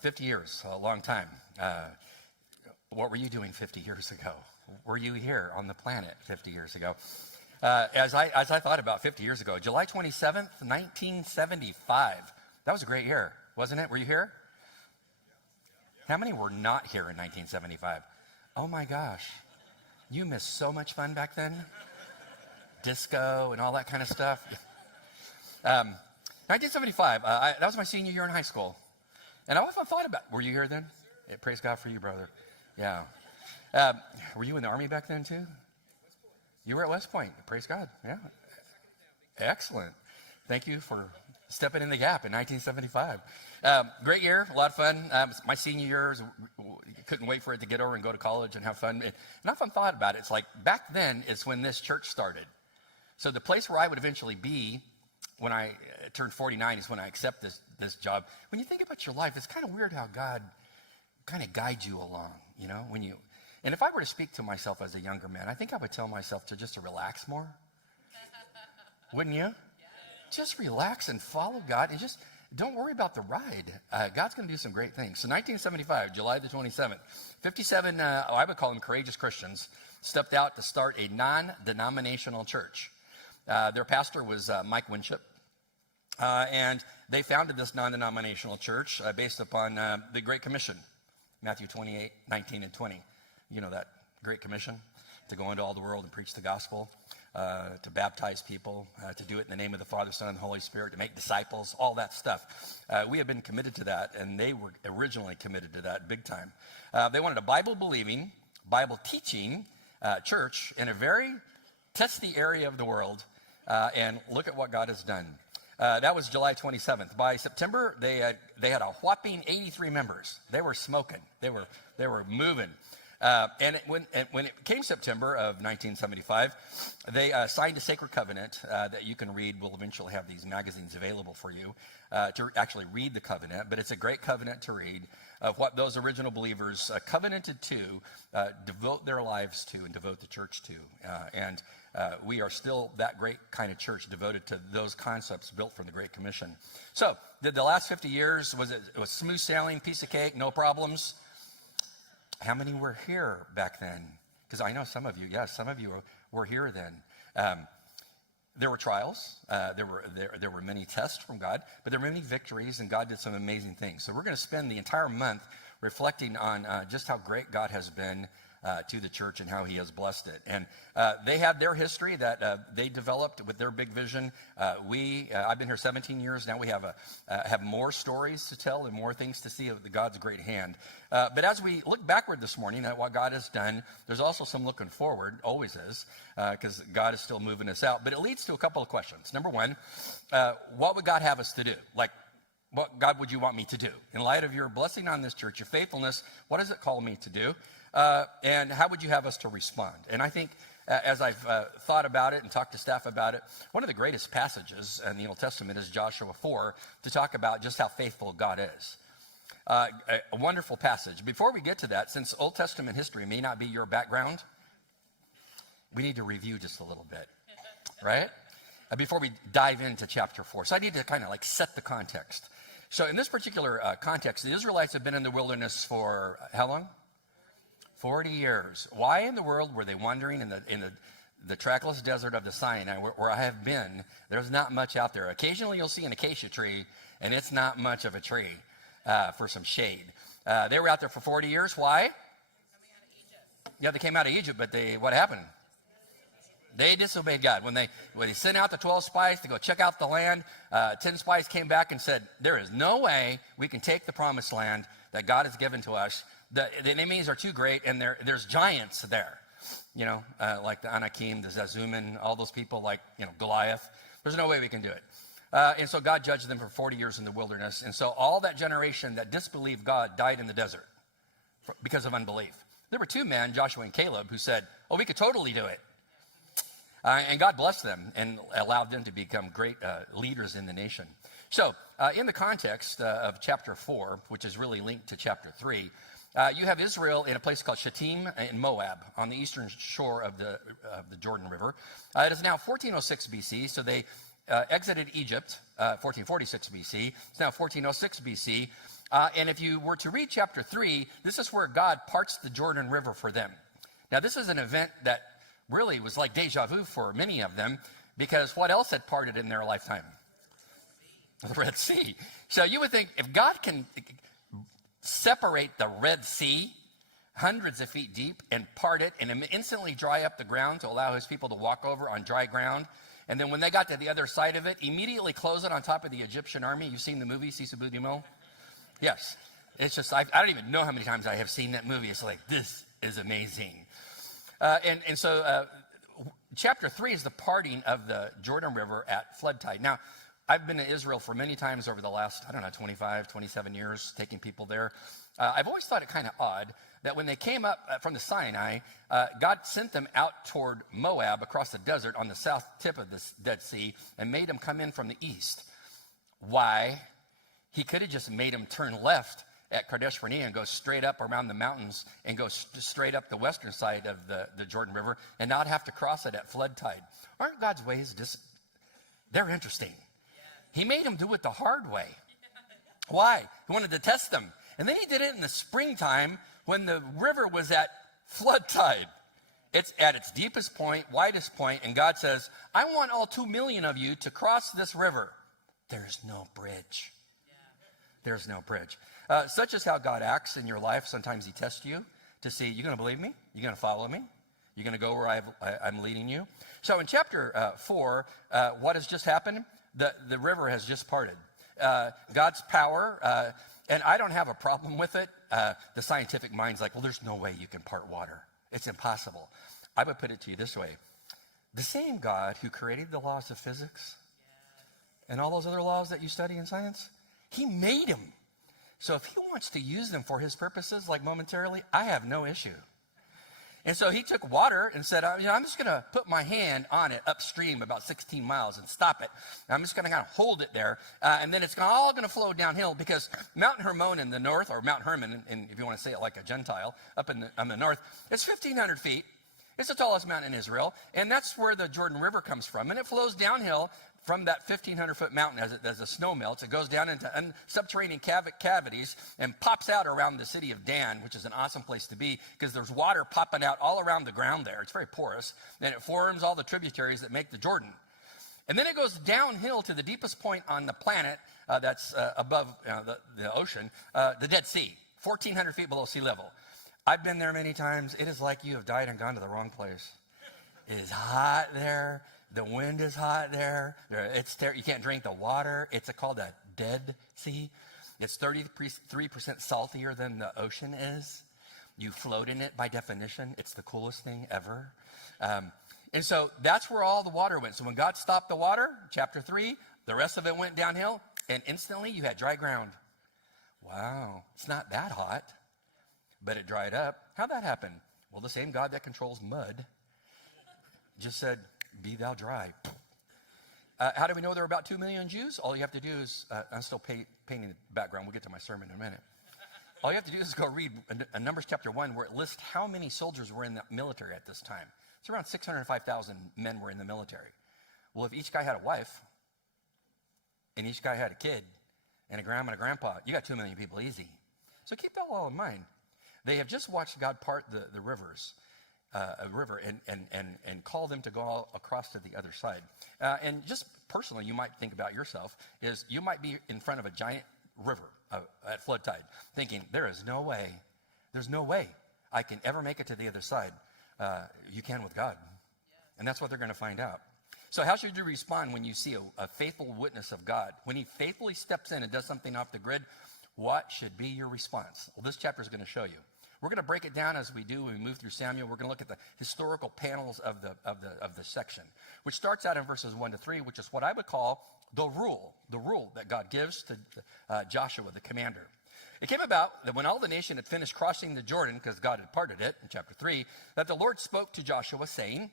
50 years, a long time. What were you doing 50 years ago? Were you here on the planet 50 years ago? As I thought about 50 years ago, July 27th, 1975. That was a great year, wasn't it? Were you here? How many were not here in 1975? Oh my gosh. You missed so much fun back then. Disco and all that kind of stuff. 1975, that was my senior year in high school. And I often thought about, were you here then? Yeah, praise God for you, brother. Yeah. Were you in the Army back then too? You were at West Point. Praise God. Yeah. Excellent. Thank you for stepping in the gap in 1975. Great year, a lot of fun. My senior year, couldn't wait for it to get over and go to college and have fun. And I often thought about it. It's like back then is when this church started. So the place where I would eventually be when I turned 49 is when I accept this job. When you think about your life, it's kind of weird how God kind of guides you along, you know, and if I were to speak to myself as a younger man, I think I would tell myself to relax more. Wouldn't you? Just relax and follow God and just don't worry about the ride. God's going to do some great things. So 1975, July the 27th, 57, I would call them courageous Christians, stepped out to start a non-denominational church. Their pastor was Mike Winship. And they founded this non-denominational church based upon the Great Commission, Matthew 28, 19, and 20. You know that Great Commission, to go into all the world and preach the gospel, to baptize people, to do it in the name of the Father, Son, and the Holy Spirit, to make disciples, all that stuff. We have been committed to that, and they were originally committed to that big time. They wanted a Bible-believing, Bible-teaching church in a very testy area of the world, and look at what God has done. That was July 27th. By September, they had a whopping 83 members. They were smoking. They were moving. And when it came September of 1975, they signed a sacred covenant that you can read. We'll eventually have these magazines available for you to actually read the covenant. But it's a great covenant to read of what those original believers covenanted to devote their lives to and devote the church to. And we are still that great kind of church devoted to those concepts built from the Great Commission. So, did the last 50 years, was it smooth sailing, piece of cake, no problems? How many were here back then? Because I know some of you, yes, some of you were here then. There were trials, there were many tests from God, but there were many victories, and God did some amazing things. So we're going to spend the entire month reflecting on just how great God has been to the church and how he has blessed it. And they had their history that they developed with their big vision. I've been here 17 years now. We have more stories to tell and more things to see of God's great hand. But as we look backward this morning at what God has done, there's also some looking forward, always is, because God is still moving us out. But it leads to a couple of questions. Number one, what would God have us to do? Like, what God would you want me to do? In light of your blessing on this church, your faithfulness, what does it call me to do? And how would you have us to respond? And I think as I've thought about it and talked to staff about it, one of the greatest passages in the Old Testament is Joshua 4 to talk about just how faithful God is. A wonderful passage. Before we get to that, since Old Testament history may not be your background, we need to review just a little bit, right? Before we dive into chapter 4. So I need to kind of like set the context. So in this particular context, the Israelites have been in the wilderness for how long? 40 years. Why in the world were they wandering in the trackless desert of the Sinai, where I have been? There's not much out there. Occasionally you'll see an acacia tree, and it's not much of a tree for some shade. They were out there for 40 years. Why? Yeah, they came out of Egypt, but what happened? They disobeyed God. When they sent out the 12 spies to go check out the land, 10 spies came back and said, there is no way we can take the promised land that God has given to us. The enemies are too great, and there's giants there. You know, like the Anakim, the Zazuman, all those people like, Goliath. There's no way we can do it. And so God judged them for 40 years in the wilderness. And so all that generation that disbelieved God died in the desert because of unbelief. There were two men, Joshua and Caleb, who said, oh, we could totally do it. And God blessed them and allowed them to become great leaders in the nation. So in the context of chapter 4, which is really linked to chapter 3, you have Israel in a place called Shittim in Moab on the eastern shore of the Jordan River. It is now 1406 BC, so they exited Egypt, 1446 BC. It's now 1406 BC. And if you were to read chapter 3, this is where God parts the Jordan River for them. Now, this is an event that really was like deja vu for many of them, because what else had parted in their lifetime? The Red Sea. So you would think if God can separate the Red Sea hundreds of feet deep and part it and instantly dry up the ground to allow his people to walk over on dry ground, and then when they got to the other side of it, immediately close it on top of the Egyptian army. You've seen the movie, Sisabudimo? Yes. It's just, I don't even know how many times I have seen that movie. It's like, this is amazing. So chapter 3 is the parting of the Jordan River at flood tide. Now, I've been to Israel for many times over the last, 25, 27 years, taking people there. I've always thought it kind of odd that when they came up from the Sinai, God sent them out toward Moab across the desert on the south tip of the Dead Sea and made them come in from the east. Why? He could have just made them turn left at Kadesh Barnea and go straight up around the mountains and go straight up the western side of the Jordan River and not have to cross it at flood tide. Aren't God's ways just, they're interesting. He made them do it the hard way. Why? He wanted to test them. And then he did it in the springtime when the river was at flood tide. It's at its deepest point, widest point, and God says, I want all 2 million of you to cross this river. There's no bridge. There's no bridge. Such is how God acts in your life. Sometimes he tests you to see, you going to believe me? You going to follow me? You going to go where I'm leading you? So in chapter 4, what has just happened? The river has just parted. God's power, and I don't have a problem with it. The scientific mind's like, well, there's no way you can part water. It's impossible. I would put it to you this way. The same God who created the laws of physics and all those other laws that you study in science, he made them. So if he wants to use them for his purposes, like momentarily, I have no issue. And so he took water and said, I'm just going to put my hand on it upstream about 16 miles and stop it. And I'm just going to kind of hold it there. And then it's all going to flow downhill because Mount Hermon in the north, or Mount Hermon, if you want to say it like a Gentile, up in the north, it's 1,500 feet. It's the tallest mountain in Israel. And that's where the Jordan River comes from. And it flows downhill from that 1,500-foot mountain as the snow melts. It goes down into subterranean cavities and pops out around the city of Dan, which is an awesome place to be because there's water popping out all around the ground there. It's very porous, and it forms all the tributaries that make the Jordan. And then it goes downhill to the deepest point on the planet that's above the ocean, the Dead Sea, 1,400 feet below sea level. I've been there many times. It is like you have died and gone to the wrong place. It is hot there. The wind is hot there. You can't drink the water. It's called a Dead Sea. It's 33% saltier than the ocean is. You float in it by definition. It's the coolest thing ever. And so that's where all the water went. So when God stopped the water, chapter 3, the rest of it went downhill, and instantly you had dry ground. Wow, it's not that hot, but it dried up. How'd that happen? Well, the same God that controls mud just said, be thou dry. How do we know there were about 2 million Jews? All you have to do is, I'm still painting the background. We'll get to my sermon in a minute. All you have to do is go read Numbers chapter 1, where it lists how many soldiers were in the military at this time. It's around 605,000 men were in the military. Well, if each guy had a wife, and each guy had a kid, and a grandma and a grandpa, you got 2 million people easy. So keep that all in mind. They have just watched God part the rivers. A river and call them to go all across to the other side. And just personally, you might think about yourself is you might be in front of a giant river at flood tide thinking there's no way I can ever make it to the other side. You can with God. And that's what they're going to find out. So how should you respond when you see a faithful witness of God? When he faithfully steps in and does something off the grid, what should be your response? Well, this chapter is going to show you. We're going to break it down as we do when we move through Samuel. We're going to look at the historical panels of the section, which starts out in verses 1 to 3, which is what I would call the rule that God gives to Joshua, the commander. It came about that when all the nation had finished crossing the Jordan, because God had parted it in chapter 3, that the Lord spoke to Joshua saying,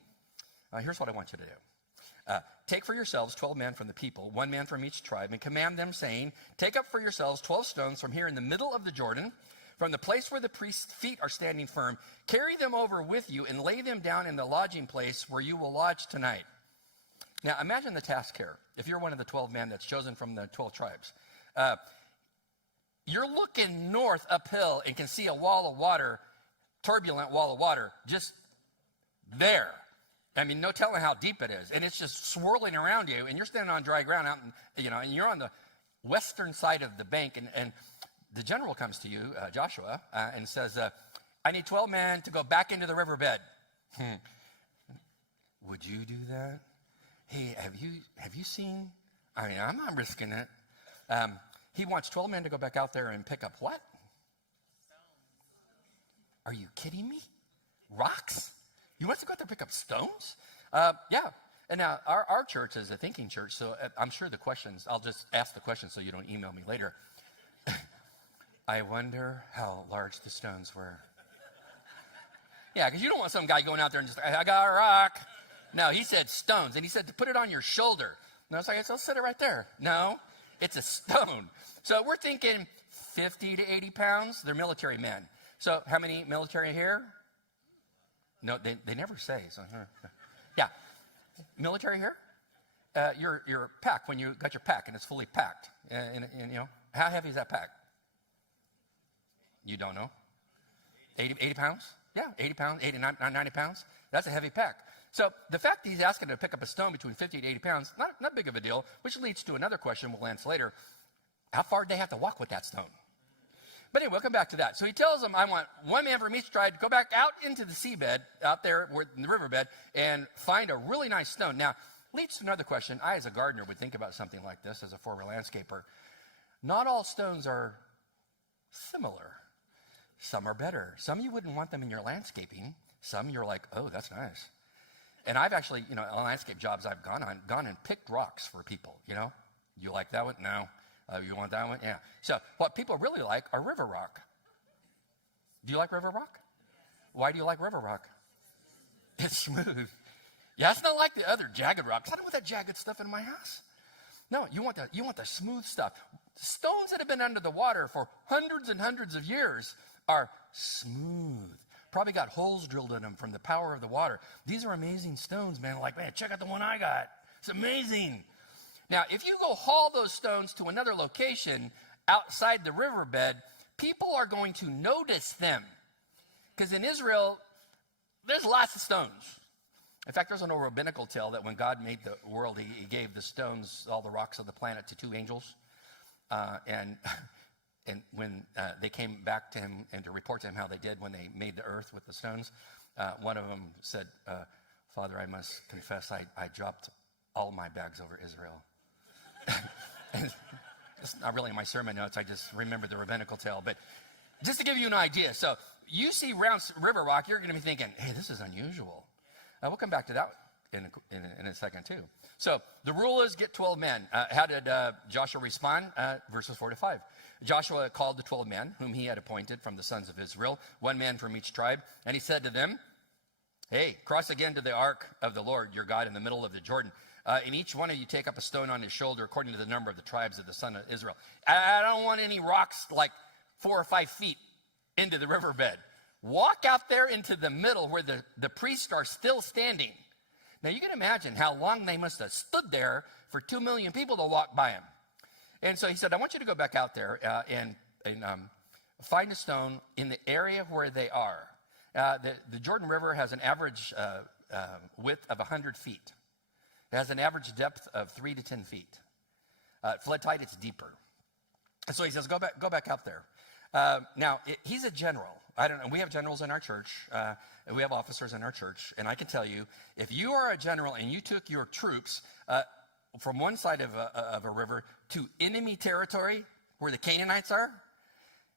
here's what I want you to do. Take for yourselves 12 men from the people, 1 man from each tribe, and command them, saying, take up for yourselves 12 stones from here in the middle of the Jordan, from the place where the priest's feet are standing firm. Carry them over with you and lay them down in the lodging place where you will lodge tonight. Now, imagine the task here. If you're one of the 12 men that's chosen from the 12 tribes, you're looking north uphill and can see a wall of water, turbulent wall of water, just there. I mean, no telling how deep it is. And it's just swirling around you, and you're standing on dry ground out in, and you're on the western side of the bank, and the general comes to you, Joshua, and says, I need 12 men to go back into the riverbed. Would you do that? Hey, have you seen? I mean, I'm not risking it. He wants 12 men to go back out there and pick up what? Are you kidding me? Rocks? You want to go out there and pick up stones? Yeah. And now our church is a thinking church, so I'm sure the questions, I'll just ask the questions so you don't email me later. I wonder how large the stones were. Yeah, because you don't want some guy going out there and just, I got a rock. No, he said stones, and he said to put it on your shoulder. And I was like, I'll set it right there. No, it's a stone. So we're thinking 50 to 80 pounds. They're military men. So how many military here? No, they never say. So, yeah, military here. Your pack, when you got your pack and it's fully packed, and how heavy is that pack? You don't know. 80 pounds? Yeah, 80 pounds, 80, 90 pounds. That's a heavy pack. So the fact that he's asking to pick up a stone between 50 to 80 pounds, not big of a deal, which leads to another question we'll answer later. How far do they have to walk with that stone? But anyway, we'll come back to that. So he tells them, I want one man from each tribe to go back out into the seabed, out there in the riverbed, and find a really nice stone. Now, leads to another question. I, as a gardener, would think about something like this as a former landscaper. Not all stones are similar. Some are better. Some you wouldn't want them in your landscaping. Some you're like, oh, that's nice. And I've actually, on landscape jobs I've gone and picked rocks for people, You like that one? No. You want that one? Yeah. So what people really like are river rock. Do you like river rock? Why do you like river rock? It's smooth. Yeah, it's not like the other jagged rocks. I don't want that jagged stuff in my house. No, you want the smooth stuff. Stones that have been under the water for hundreds and hundreds of years are smooth. Probably got holes drilled in them from the power of the water. These are amazing stones, man. Like, man, check out the one I got. It's amazing. Now, if you go haul those stones to another location outside the riverbed, people are going to notice them. Because in Israel, there's lots of stones. In fact, there's an old rabbinical tale that when God made the world, he gave the stones, all the rocks of the planet, to two angels. And when they came back to him and to report to him how they did when they made the earth with the stones, one of them said, Father, I must confess I dropped all my bags over Israel. It's not really in my sermon notes. I just remember the rabbinical tale. But just to give you an idea. So you see round river rock, you're going to be thinking, hey, this is unusual. We'll come back to that in a second too. So the rule is get 12 men. How did Joshua respond? Verses 4 to 5. Joshua called the 12 men whom he had appointed from the sons of Israel, one man from each tribe. And he said to them, hey, cross again to the ark of the Lord your God in the middle of the Jordan. And each one of you take up a stone on his shoulder according to the number of the tribes of the son of Israel. I don't want any rocks like 4 or 5 feet into the riverbed. Walk out there into the middle where the priests are still standing. Now you can imagine how long they must have stood there for 2 million people to walk by him. And so he said, I want you to go back out there and find a stone in the area where they are. The Jordan River has an average width of 100 feet. It has an average depth of 3 to 10 feet. Flood tide, it's deeper. And so he says, go back out there. Now, he's a general. I don't know. We have generals in our church. We have officers in our church. And I can tell you, if you are a general and you took your troops from one side of a river to enemy territory where the Canaanites are,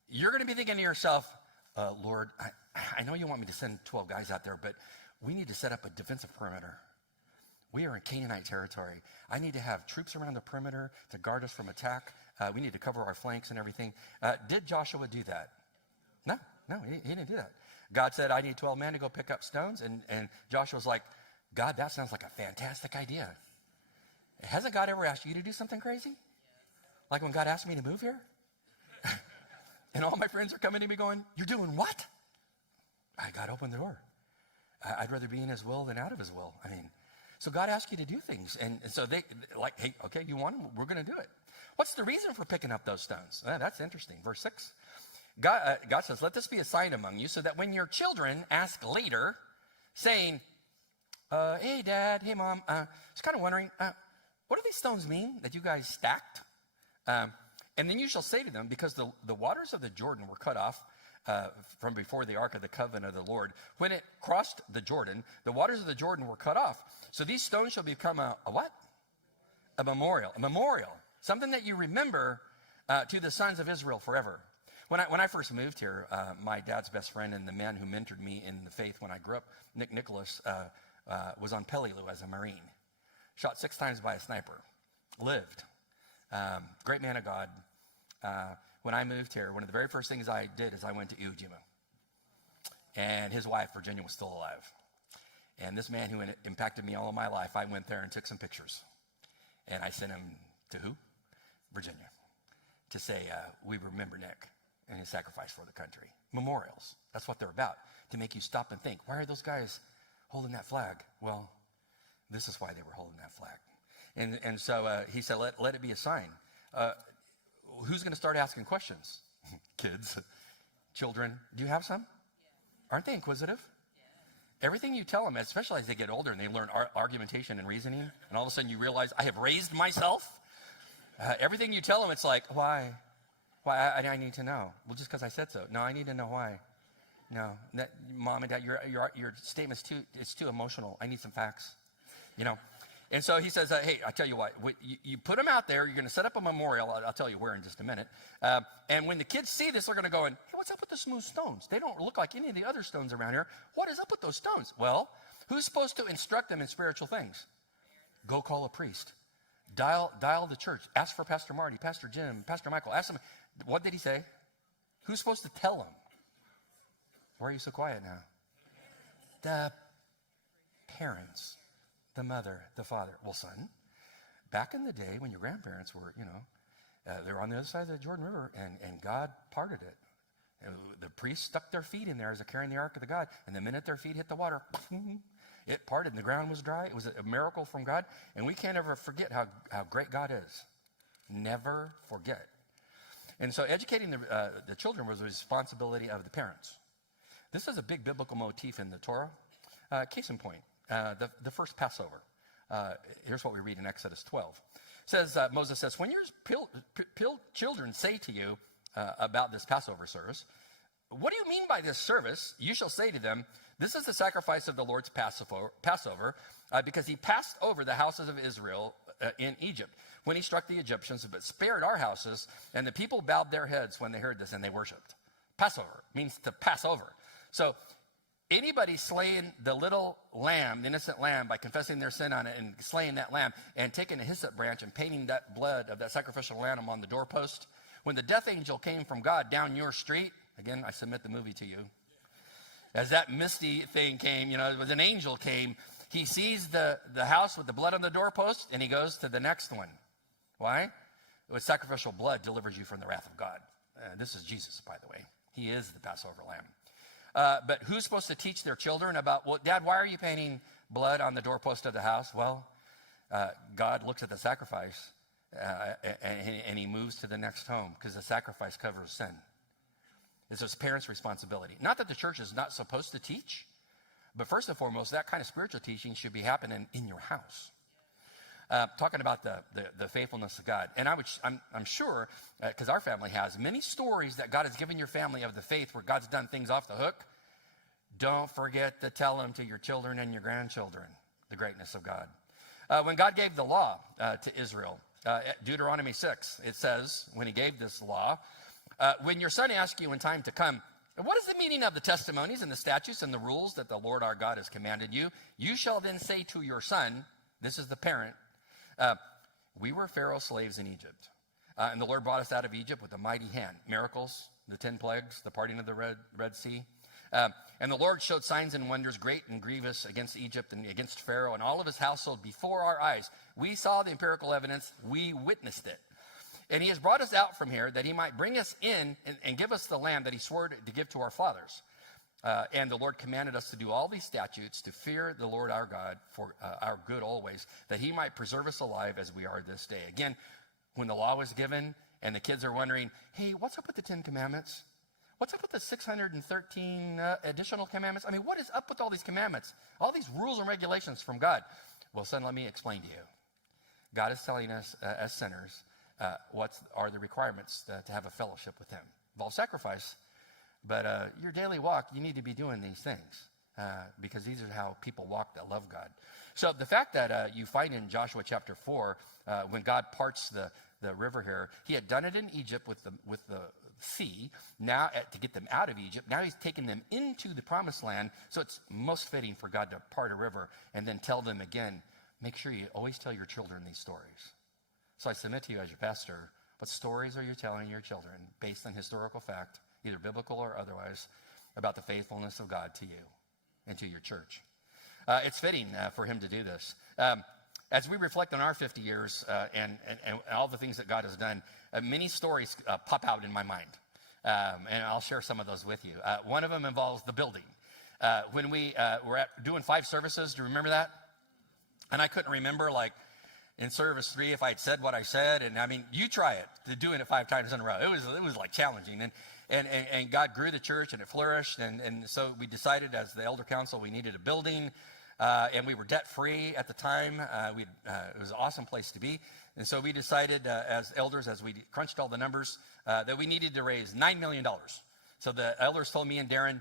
you're going to be thinking to yourself, Lord, I know you want me to send 12 guys out there, but we need to set up a defensive perimeter. We are in Canaanite territory. I need to have troops around the perimeter to guard us from attack. We need to cover our flanks and everything. Did Joshua do that? No, he didn't do that. God said, I need 12 men to go pick up stones. And Joshua's like, God, that sounds like a fantastic idea. Hasn't God ever asked you to do something crazy? Like when God asked me to move here? And all my friends are coming to me going, you're doing what? God opened the door. I'd rather be in his will than out of his will. I mean, So God asked you to do things. And so they like, hey, okay, you want them? We're going to do it. What's the reason for picking up those stones? That's interesting. Verse 6. God says, let this be a sign among you so that when your children ask later, saying, hey, Dad, hey, Mom, just kind of wondering, what do these stones mean that you guys stacked? And then you shall say to them, because the waters of the Jordan were cut off from before the ark of the covenant of the Lord. When it crossed the Jordan, the waters of the Jordan were cut off. So these stones shall become a what? A memorial. A memorial. Something that you remember to the sons of Israel forever. When I first moved here, my dad's best friend and the man who mentored me in the faith when I grew up, Nick Nicholas, was on Peleliu as a Marine. Shot 6 times by a sniper. Lived. Great man of God. When I moved here, one of the very first things I did is I went to Iwo Jima. And his wife, Virginia, was still alive. And this man who impacted me all of my life, I went there and took some pictures. And I sent him to who? Virginia. To say, we remember Nick and his sacrifice for the country. Memorials. That's what they're about. To make you stop and think, why are those guys holding that flag? Well, this is why they were holding that flag. And so he said, let it be a sign. Who's going to start asking questions? Kids, children. Do you have some? Yeah. Aren't they inquisitive? Yeah. Everything you tell them, especially as they get older and they learn argumentation and reasoning, and all of a sudden you realize, I have raised myself. Everything you tell them, it's like, why? Why? I need to know. Well, just because I said so. No, I need to know why. No, Mom and Dad, your statement's too emotional. I need some facts. And so he says, hey, I tell you what, you put them out there. You're going to set up a memorial. I'll tell you where in just a minute. And when the kids see this, they're going to go, hey, what's up with the smooth stones? They don't look like any of the other stones around here. What is up with those stones? Well, who's supposed to instruct them in spiritual things? Go call a priest. Dial the church. Ask for Pastor Marty, Pastor Jim, Pastor Michael. Ask them, what did he say? Who's supposed to tell them? Why are you so quiet now? The parents. The mother, the father. Well, son, back in the day when your grandparents were, they were on the other side of the Jordan River, and God parted it. And the priests stuck their feet in there as they're carrying the ark of the God, and the minute their feet hit the water, it parted, and the ground was dry. It was a miracle from God, and we can't ever forget how great God is. Never forget. And so educating the children was the responsibility of the parents. This is a big biblical motif in the Torah. Case in point. The first Passover. Here's what we read in Exodus 12. Moses says, when your children say to you about this Passover service, what do you mean by this service? You shall say to them, this is the sacrifice of the Lord's Passover, because he passed over the houses of Israel in Egypt when he struck the Egyptians, but spared our houses, and the people bowed their heads when they heard this, and they worshiped. Passover means to pass over. So anybody slaying the little lamb, the innocent lamb, by confessing their sin on it and slaying that lamb and taking a hyssop branch and painting that blood of that sacrificial lamb on the doorpost, when the death angel came from God down your street, again, I submit the movie to you, as that misty thing came, when an angel came, he sees the house with the blood on the doorpost and he goes to the next one. Why? With sacrificial blood delivers you from the wrath of God. This is Jesus, by the way. He is the Passover lamb. But who's supposed to teach their children about, well, Dad, why are you painting blood on the doorpost of the house? Well, God looks at the sacrifice and he moves to the next home because the sacrifice covers sin. It's his parents' responsibility. Not that the church is not supposed to teach, but first and foremost, that kind of spiritual teaching should be happening in your house. Talking about the faithfulness of God. And I'm sure, because our family has many stories that God has given your family of the faith where God's done things off the hook. Don't forget to tell them to your children and your grandchildren, the greatness of God. When God gave the law to Israel, Deuteronomy 6, it says, when he gave this law, when your son asks you in time to come, what is the meaning of the testimonies and the statutes and the rules that the Lord our God has commanded you? You shall then say to your son, this is the parent, we were Pharaoh's slaves in Egypt. And the Lord brought us out of Egypt with a mighty hand. Miracles, the 10 plagues, the parting of the Red Sea. And the Lord showed signs and wonders great and grievous against Egypt and against Pharaoh and all of his household before our eyes. We saw the empirical evidence. We witnessed it. And he has brought us out from here that he might bring us in and give us the land that he swore to give to our fathers. And the Lord commanded us to do all these statutes, to fear the Lord our God for our good always, that he might preserve us alive as we are this day. Again, when the law was given and the kids are wondering, hey, what's up with the 10 commandments? What's up with the 613 additional commandments? I mean, what is up with all these commandments? All these rules and regulations from God? Well, son, let me explain to you. God is telling us as sinners what are the requirements to have a fellowship with him. Involves sacrifice. But your daily walk, you need to be doing these things because these are how people walk that love God. So the fact that you find in Joshua chapter 4, when God parts the river here, he had done it in Egypt with the sea. Now to get them out of Egypt, now he's taken them into the promised land. So it's most fitting for God to part a river and then tell them again, make sure you always tell your children these stories. So I submit to you as your pastor, what stories are you telling your children based on historical fact, either biblical or otherwise, about the faithfulness of God to you and to your church? It's fitting for him to do this. As we reflect on our 50 years and all the things that God has done, many stories pop out in my mind. And I'll share some of those with you. One of them involves the building. When we were doing 5 services, do you remember that? And I couldn't remember, like, in service 3 if I had said what I said. And I mean, you try it, doing it 5 times in a row. It was like challenging. And God grew the church and it flourished. And so we decided as the elder council, we needed a building. And we were debt free at the time. It was an awesome place to be. And so we decided as elders, as we crunched all the numbers, that we needed to raise $9 million. So the elders told me and Darren,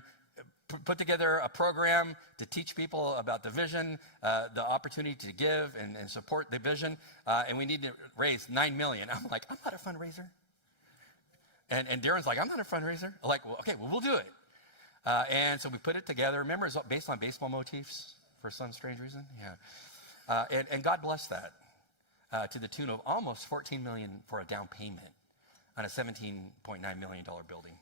put together a program to teach people about the vision, the opportunity to give and support the vision. And we need to raise $9 million. I'm like, I'm not a fundraiser. And Darren's like, I'm not a fundraiser. I'm like, well, okay, well, we'll do it. And so we put it together. Remember, it's based on baseball motifs for some strange reason. Yeah. And God blessed that to the tune of almost $14 million for a down payment on a $17.9 million building.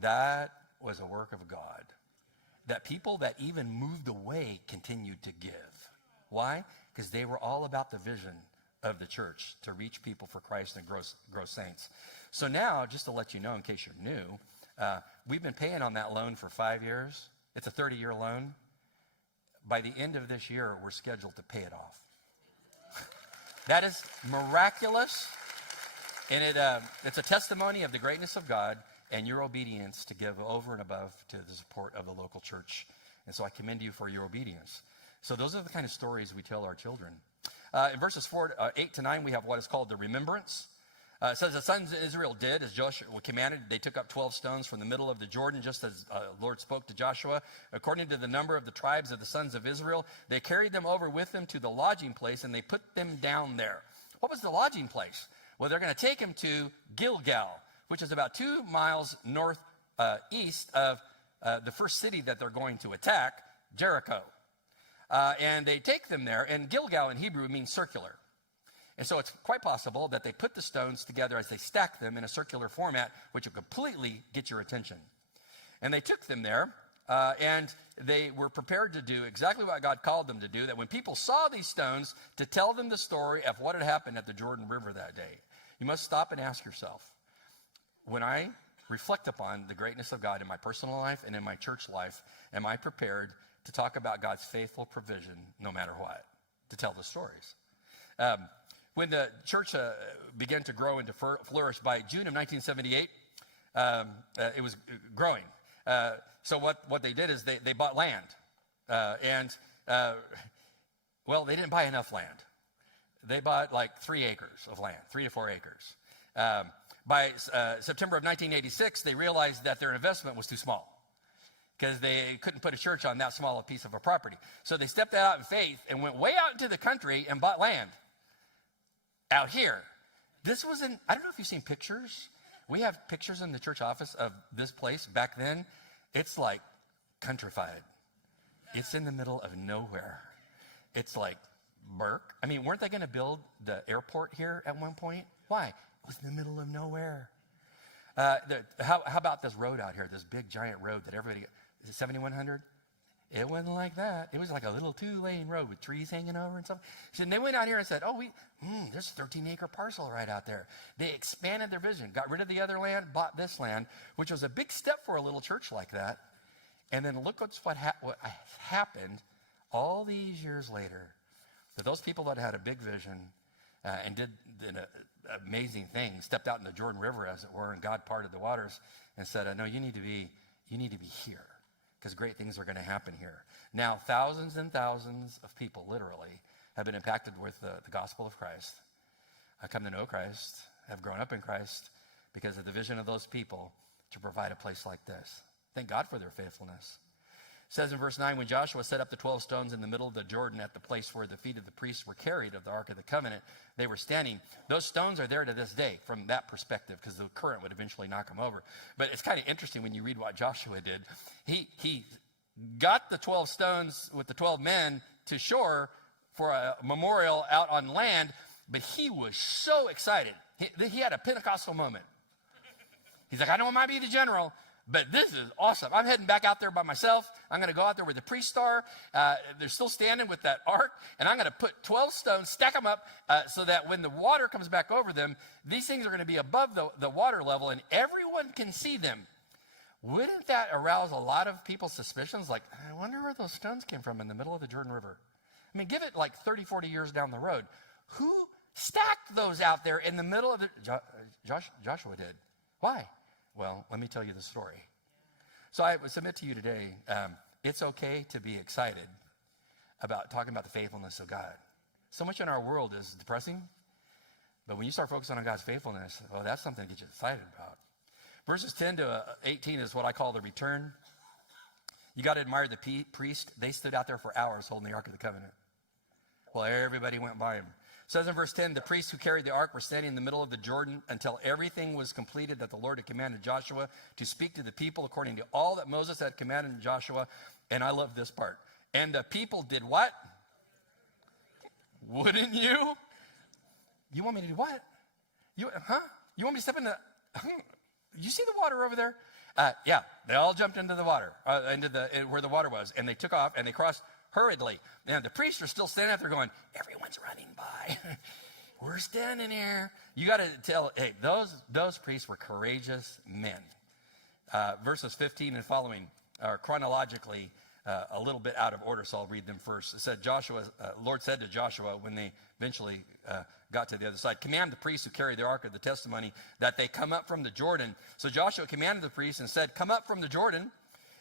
That was a work of God. That people that even moved away continued to give. Why? Because they were all about the vision of the church to reach people for Christ and grow saints. So now, just to let you know, in case you're new, we've been paying on that loan for 5 years. It's a 30-year loan. By the end of this year, we're scheduled to pay it off. That is miraculous, and it's a testimony of the greatness of God and your obedience to give over and above to the support of the local church. And so I commend you for your obedience. So those are the kind of stories we tell our children. In verses 8 to 9, we have what is called the remembrance. It says, the sons of Israel did as Joshua commanded. They took up 12 stones from the middle of the Jordan, just as the Lord spoke to Joshua. According to the number of the tribes of the sons of Israel, they carried them over with them to the lodging place, and they put them down there. What was the lodging place? Well, they're going to take them to Gilgal, which is about 2 miles northeast of the first city that they're going to attack, Jericho. And they take them there, and Gilgal in Hebrew means circular. And so it's quite possible that they put the stones together as they stack them in a circular format, which will completely get your attention. And they took them there, and they were prepared to do exactly what God called them to do, that when people saw these stones, to tell them the story of what had happened at the Jordan River that day. You must stop and ask yourself, when I reflect upon the greatness of God in my personal life and in my church life, am I prepared to talk about God's faithful provision no matter what, to tell the stories? When the church began to grow and to flourish by June of 1978, it was growing. So what they did is they bought land. Well, they didn't buy enough land. They bought like 3 acres of land, 3 to 4 acres. By September of 1986, they realized that their investment was too small because they couldn't put a church on that small a piece of a property. So they stepped out in faith and went way out into the country and bought land out here. This was I don't know if you've seen pictures. We have pictures in the church office of this place back then. It's like countrified. It's in the middle of nowhere. It's like Burke. I mean, weren't they going to build the airport here at one point? Why? It was in the middle of nowhere. How about this road out here, this big giant road that everybody, is it 7100? It wasn't like that. It was like a little 2-lane road with trees hanging over and stuff. So they went out here and said, there's a 13-acre parcel right out there. They expanded their vision, got rid of the other land, bought this land, which was a big step for a little church like that. And then look what happened all these years later. That those people that had a big vision and did an amazing thing, stepped out in the Jordan River, as it were, and God parted the waters and said, no, you need to be here, because great things are going to happen here. Now, thousands and thousands of people, literally, have been impacted with the gospel of Christ, come to know Christ, have grown up in Christ, because of the vision of those people to provide a place like this. Thank God for their faithfulness. It says in verse 9, when Joshua set up the 12 stones in the middle of the Jordan at the place where the feet of the priests were carried of the Ark of the Covenant, they were standing. Those stones are there to this day from that perspective, because the current would eventually knock them over. But it's kind of interesting when you read what Joshua did. He got the 12 stones with the 12 men to shore for a memorial out on land, but he was so excited. He had a Pentecostal moment. He's like, I don't want to be the general, but this is awesome. I'm heading back out there by myself. I'm going to go out there where the priests are. They're still standing with that ark, and I'm going to put 12 stones, stack them up, so that when the water comes back over them, these things are going to be above the water level, and everyone can see them. Wouldn't that arouse a lot of people's suspicions? Like, I wonder where those stones came from in the middle of the Jordan River. I mean, give it like 30, 40 years down the road. Who stacked those out there in the middle of the... Joshua did. Why? Well, let me tell you the story. So I would submit to you today, it's okay to be excited about talking about the faithfulness of God. So much in our world is depressing, but when you start focusing on God's faithfulness, well, that's something to get you excited about. Verses 10 to 18 is what I call the return. You got to admire the priest. They stood out there for hours holding the Ark of the Covenant. Well, everybody went by him. It says in verse 10, the priests who carried the ark were standing in the middle of the Jordan until everything was completed that the Lord had commanded Joshua to speak to the people according to all that Moses had commanded Joshua. And I love this part. And the people did what? Wouldn't you? You want me to do what? You want me to step in the... You see the water over there? Yeah, they all jumped into the water, where the water was, and they took off, and they crossed hurriedly. And the priests are still standing out there going, everyone's running by. We're standing here. You got to tell, hey, those priests were courageous men. Verses 15 and following are chronologically a little bit out of order, so I'll read them first. It said, Lord said to Joshua when they eventually got to the other side, command the priests who carry the ark of the testimony that they come up from the Jordan. So Joshua commanded the priests and said, come up from the Jordan.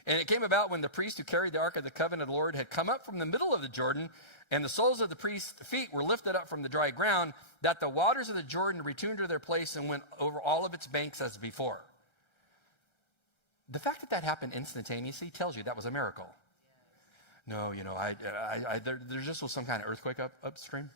And it came about when the priest who carried the ark of the covenant of the Lord had come up from the middle of the Jordan, and the soles of the priest's feet were lifted up from the dry ground, that the waters of the Jordan returned to their place and went over all of its banks as before. The fact that happened instantaneously tells you that was a miracle. No, there just was some kind of earthquake upstream,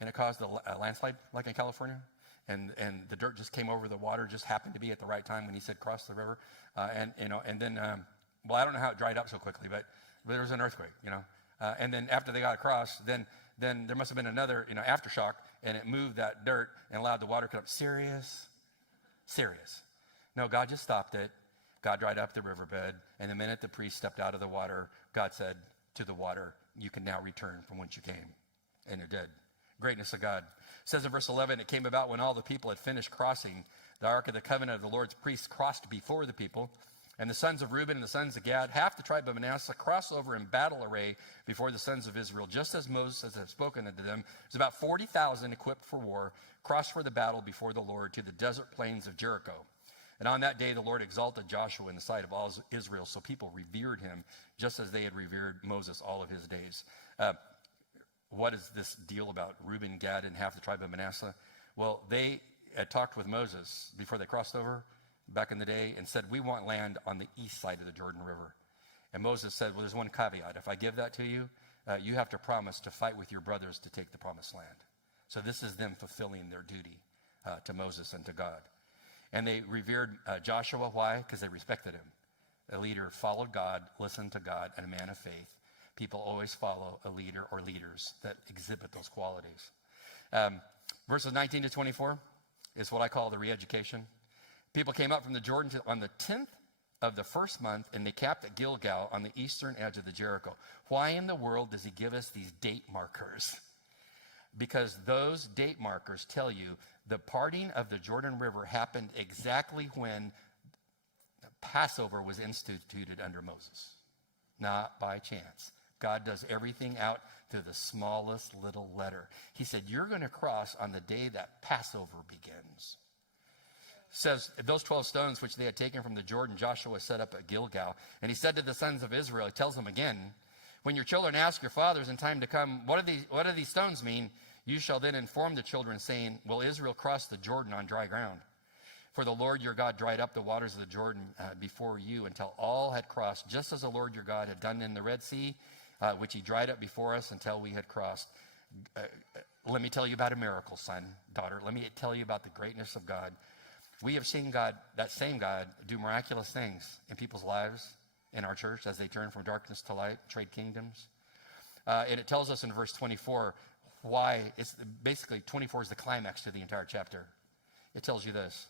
and it caused a landslide, like in California, and the dirt just came over the water, just happened to be at the right time when he said cross the river, and then I don't know how it dried up so quickly, but there was an earthquake, and then after they got across, then there must have been another, aftershock, and it moved that dirt and allowed the water to come up. Serious. No, God just stopped it. God dried up the riverbed, and the minute the priest stepped out of the water, God said to the water, you can now return from whence you came. And it did. Greatness of God. It says in verse 11, it came about when all the people had finished crossing, the ark of the covenant of the Lord's priests crossed before the people, and the sons of Reuben and the sons of Gad, half the tribe of Manasseh, crossed over in battle array before the sons of Israel, just as Moses had spoken unto them. There's about 40,000 equipped for war, crossed for the battle before the Lord to the desert plains of Jericho. And on that day, the Lord exalted Joshua in the sight of all Israel, so people revered him just as they had revered Moses all of his days. What is this deal about Reuben, Gad, and half the tribe of Manasseh? Well, they had talked with Moses before they crossed over back in the day and said, we want land on the east side of the Jordan River. And Moses said, well, there's one caveat. If I give that to you, you have to promise to fight with your brothers to take the promised land. So this is them fulfilling their duty to Moses and to God. And they revered Joshua. Why? Because they respected him. A leader followed God, listened to God, and a man of faith. People always follow a leader or leaders that exhibit those qualities. Verses 19 to 24 is what I call the re-education. People came up from the Jordan on the 10th of the first month, and they camped at Gilgal on the eastern edge of the Jericho. Why in the world does he give us these date markers? Because those date markers tell you the parting of the Jordan River happened exactly when Passover was instituted under Moses. not by chance. God does everything out to the smallest little letter. He said, you're going to cross on the day that Passover begins. It says, those 12 stones which they had taken from the Jordan, Joshua set up at Gilgal. And he said to the sons of Israel, he tells them again, when your children ask your fathers in time to come, what do these stones mean? You shall then inform the children, saying, will Israel cross the Jordan on dry ground? For the Lord your God dried up the waters of the Jordan before you until all had crossed, just as the Lord your God had done in the Red Sea, which he dried up before us until we had crossed. Let me tell you about a miracle, son, daughter. Let me tell you about the greatness of God. We have seen God, that same God, do miraculous things in people's lives, in our church, as they turn from darkness to light, trade kingdoms. And it tells us in verse 24 why. It's basically 24 is the climax to the entire chapter. It tells you this,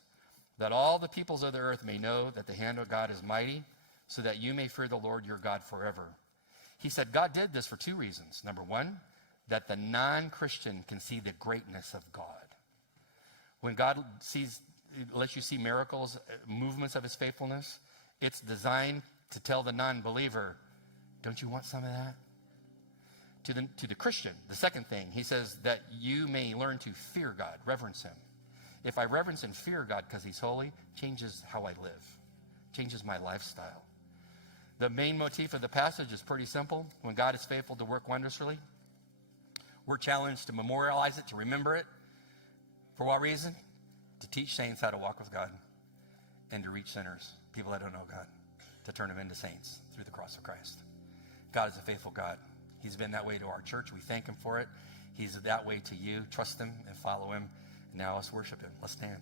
that all the peoples of the earth may know that the hand of God is mighty, so that you may fear the Lord your God forever. He said God did this for two reasons. Number one, that the non-Christian can see the greatness of God. When God lets you see miracles, movements of his faithfulness, it's designed to tell the non-believer, don't you want some of that? To the Christian, the second thing, he says that you may learn to fear God, reverence him. If I reverence and fear God because he's holy, changes how I live, changes my lifestyle. The main motif of the passage is pretty simple. When God is faithful to work wondrously, we're challenged to memorialize it, to remember it. For what reason? To teach saints how to walk with God and to reach sinners, people that don't know God, to turn them into saints through the cross of Christ. God is a faithful God. He's been that way to our church. We thank him for it. He's that way to you. Trust him and follow him. Now let's worship him. Let's stand.